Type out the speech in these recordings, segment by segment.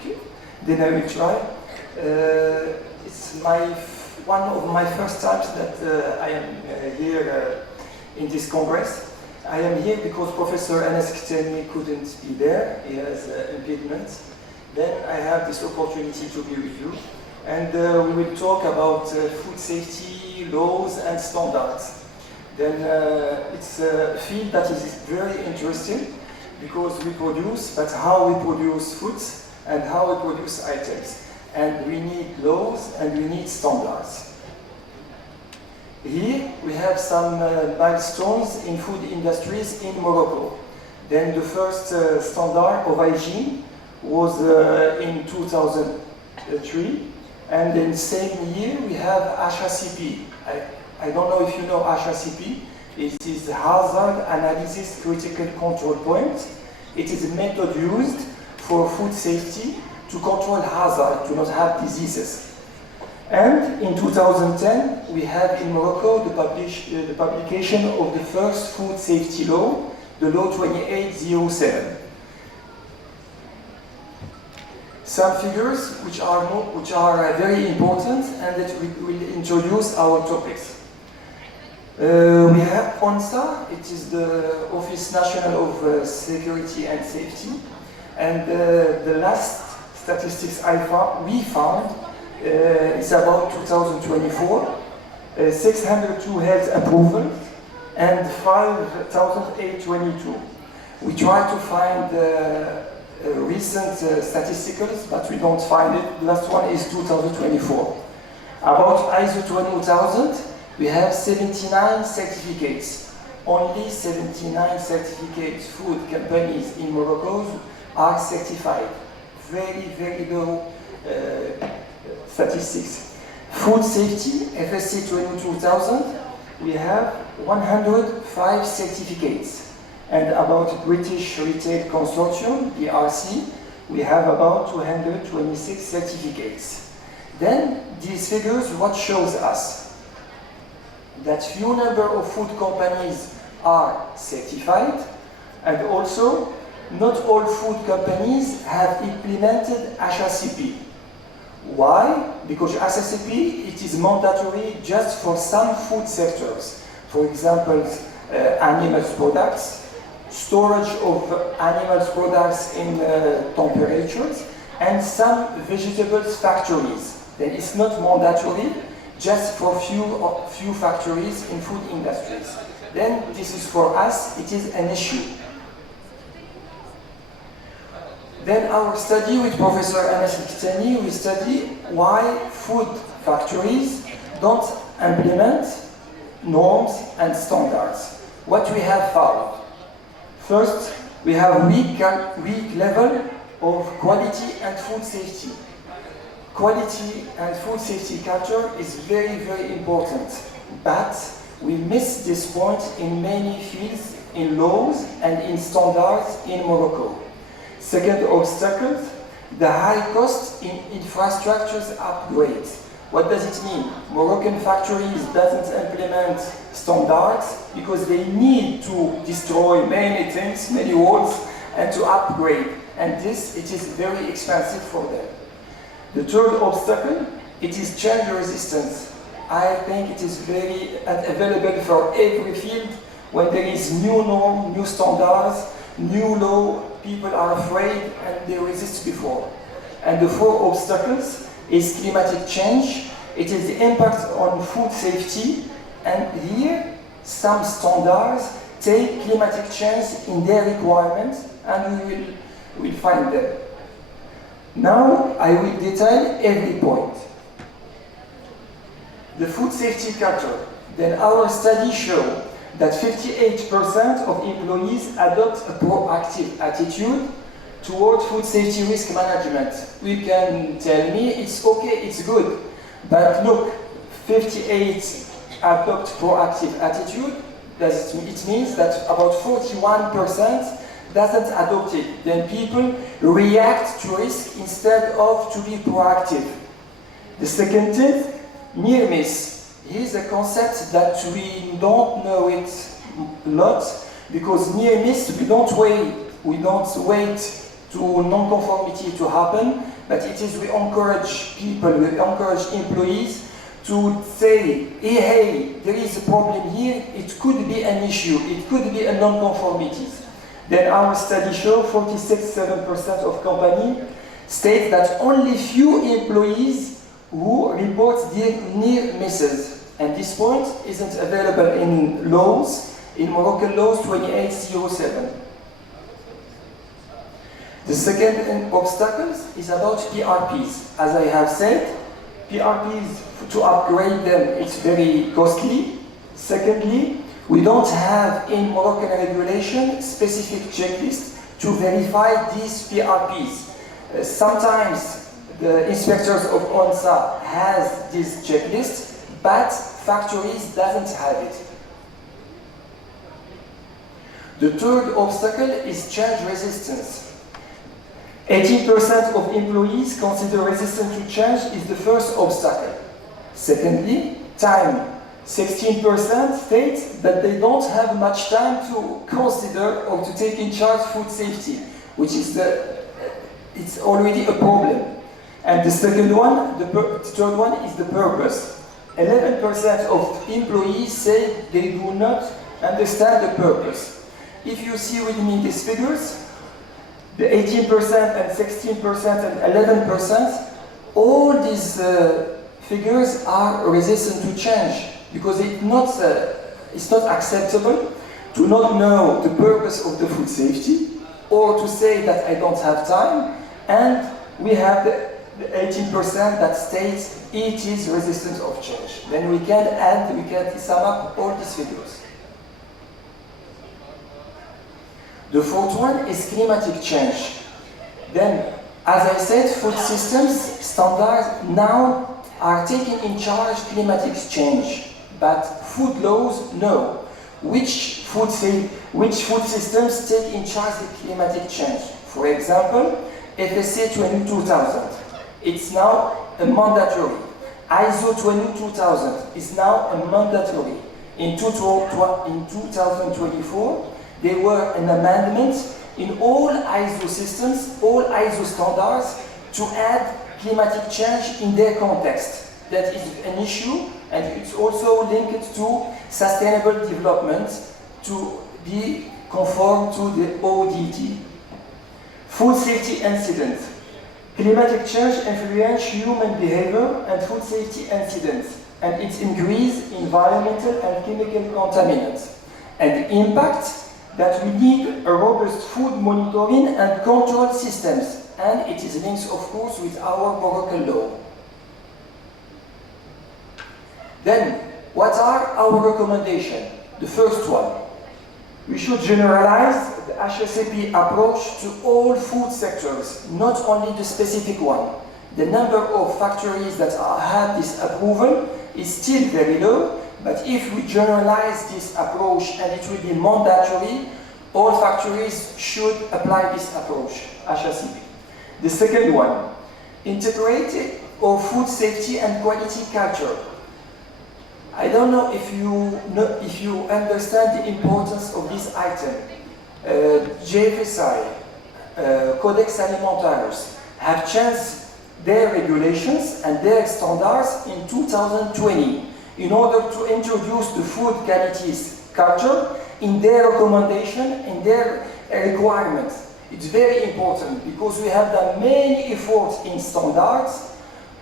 Okay. Then I will try. It's one of my first times that I am here in this Congress. I am here because Professor Anas Kitani couldn't be there. He has impediment. Then I have this opportunity to be with you. And we will talk about food safety, laws and standards. Then it's a field that is very interesting because we produce, but how we produce foods and how we produce items. And we need laws and we need standards. Here we have some milestones in food industries in Morocco. Then the first standard of hygiene was in 2003, and in the same year we have HACCP. I don't know if you know HACCP. It is the Hazard Analysis Critical Control Point. It is a method used for food safety to control hazard, to not have diseases. And in 2010, we have in Morocco the publication of the first food safety law, the Law 2807. Some figures which are very important and that will introduce our topics. We have ONSA, it is the Office National of Security and Safety, and the last statistics we found is about 2024, 602 health approvals and 5,822. We try to find recent statisticals, but we don't find it. The last one is 2024. About ISO 20000, we have 79 certificates. Only 79 certificates food companies in Morocco are certified. Very, very low statistics. Food safety, FSC 22000, we have 105 certificates. And about British Retail Consortium, BRC, we have about 226 certificates. Then these figures, what shows us? That few number of food companies are certified, and also not all food companies have implemented HACCP. Why? Because HACCP, it is mandatory just for some food sectors. For example, animal products, storage of animal products in temperatures, and some vegetables factories. Then it's not mandatory just for few factories in food industries. Then this is for us, it is an issue. Then our study with Professor Anas Kitani, we study why food factories don't implement norms and standards. What we have found. First, we have weak level of quality and food safety. Quality and food safety culture is very, very important, but we miss this point in many fields, in laws and in standards in Morocco. Second obstacle, the high cost in infrastructures upgrades. What does it mean? Moroccan factories doesn't implement standards because they need to destroy many things, many walls, and to upgrade. And this, it is very expensive for them. The third obstacle, it is change resistance. I think it is very available for every field. When there is new norm, new standards, new law, people are afraid and they resist before. And the fourth obstacles is climatic change. It is the impact on food safety, and here some standards take climatic change in their requirements, and we will find them. Now I will detail every point. The food safety culture. Then our study showed that 58% of employees adopt a proactive attitude toward food safety risk management. You can tell me it's okay, it's good, but look, 58 adopt proactive attitude. It means that about 41% doesn't adopt it. Then people react to risk instead of to be proactive. The second thing, near miss. Here's a concept that we don't know it a lot. Because near miss, we don't wait to non-conformity to happen, but it is we encourage people, we encourage employees to say, hey, there is a problem here, it could be an issue, it could be a non-conformity. Then our study shows 46.7% of companies state that only few employees who report their near misses. And this point isn't available in laws, in Moroccan laws 2807. The second obstacle is about PRPs. As I have said, PRPs, to upgrade them, it's very costly. Secondly, we don't have in Moroccan regulation specific checklists to verify these PRPs. Sometimes the inspectors of ONSA has this checklist, but factories doesn't have it. The third obstacle is change resistance. 18% of employees consider resistance to change is the first obstacle. Secondly, time. 16% state that they don't have much time to consider or to take in charge food safety, which is it's already a problem. And the third one is the purpose. 11% of employees say they do not understand the purpose. If you see with me these figures, the 18% and 16% and 11%, all these figures are resistant to change because it's not acceptable to not know the purpose of the food safety or to say that I don't have time, and we have the 18% that states it is resistant of change. Then we can sum up all these figures. The fourth one is climatic change. Then, as I said, food systems standards now are taking in charge climatic change, but food laws know which food systems take in charge the climatic change. For example, FSC 22000, it's now a mandatory. ISO 22000 is now a mandatory. In 2024, there were an amendment in all ISO systems, all ISO standards, to add climatic change in their context. That is an issue, and it's also linked to sustainable development to be conform to the ODD. Food safety incidents. Climatic change influence human behavior and food safety incidents, and it increases environmental and chemical contaminants. And the impact that we need a robust food monitoring and control systems, and it is linked, of course, with our Moroccan law. Then, what are our recommendations? The first one, we should generalize the HACCP approach to all food sectors, not only the specific one. The number of factories that have this approval is still very low, but if we generalize this approach and it will be mandatory, all factories should apply this approach, HACCP. The second one, integrate our food safety and quality culture. I don't know if you understand the importance of this item. GFSI, Codex Alimentaires, have changed their regulations and their standards in 2020 in order to introduce the food quality culture in their recommendation, in their requirements. It's very important because we have done many efforts in standards,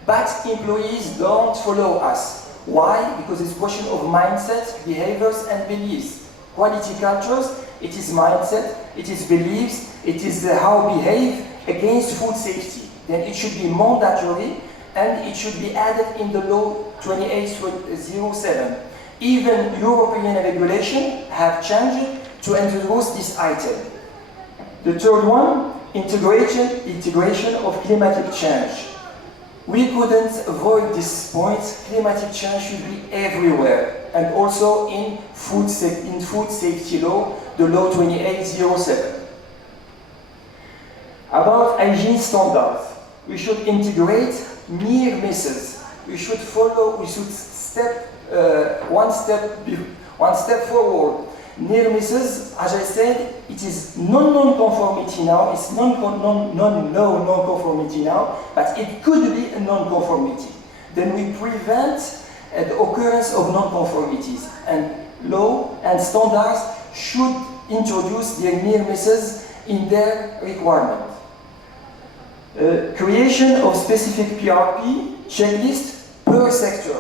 but employees don't follow us. Why? Because it's a question of mindset, behaviors, and beliefs. Quality cultures, it is mindset, it is beliefs, it is how we behave against food safety. Then it should be mandatory and it should be added in the law 2807. Even European regulation have changed to introduce this item. The third one, integration of climatic change. We couldn't avoid this point. Climatic change should be everywhere, and also in food safety law, the law 2807. About hygiene standards, we should integrate near misses. We should step one step forward. Near misses, as I said, it is non-conformity now, it's non-conformity now, but it could be a non-conformity. Then we prevent the occurrence of non-conformities, and law and standards should introduce their near misses in their requirement. Creation of specific PRP checklist per sector.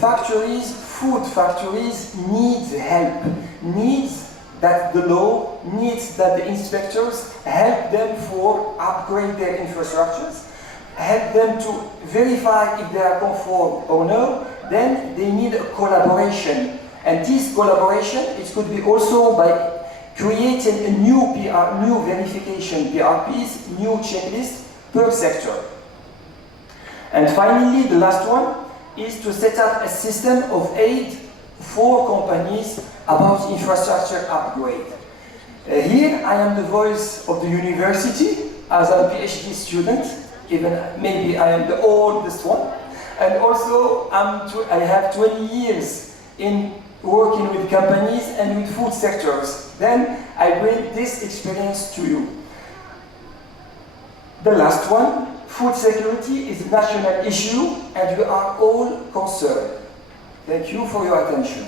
Factories, food factories need help, needs that the law, needs that the inspectors help them for upgrade their infrastructures, help them to verify if they are conform or no. Then they need a collaboration, and this collaboration, it could be also by creating a new verification PRPs, new checklist per sector. And finally, the last one is to set up a system of aid for companies about infrastructure upgrade. Here I am the voice of the university as a PhD student, even maybe I am the oldest one, and also I have 20 years in working with companies and with food sectors. Then I bring this experience to you. The last one, food security is a national issue and we are all concerned. Thank you for your attention.